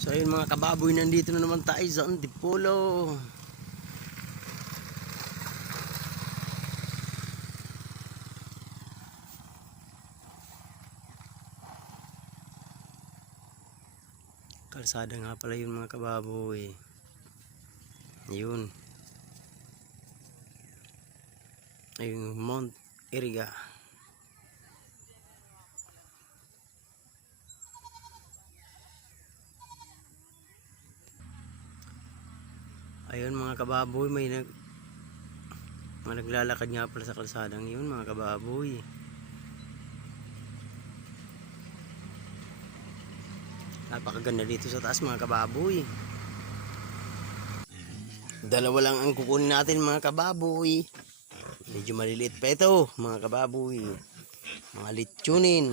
So ayun mga kababoy, nandito na naman tayo sa Antipolo. Kalsada nga pala yun mga kababoy. Yun. Ayun, Mount Iriga. Ayun mga kababoy, may nag mga naglalakad nga pala sa kalsadang yun mga kababoy. Napakaganda dito sa taas mga kababoy. Dalawa lang ang kukunin natin mga kababoy. Medyo maliliit pa ito mga kababoy. Mga litsunin.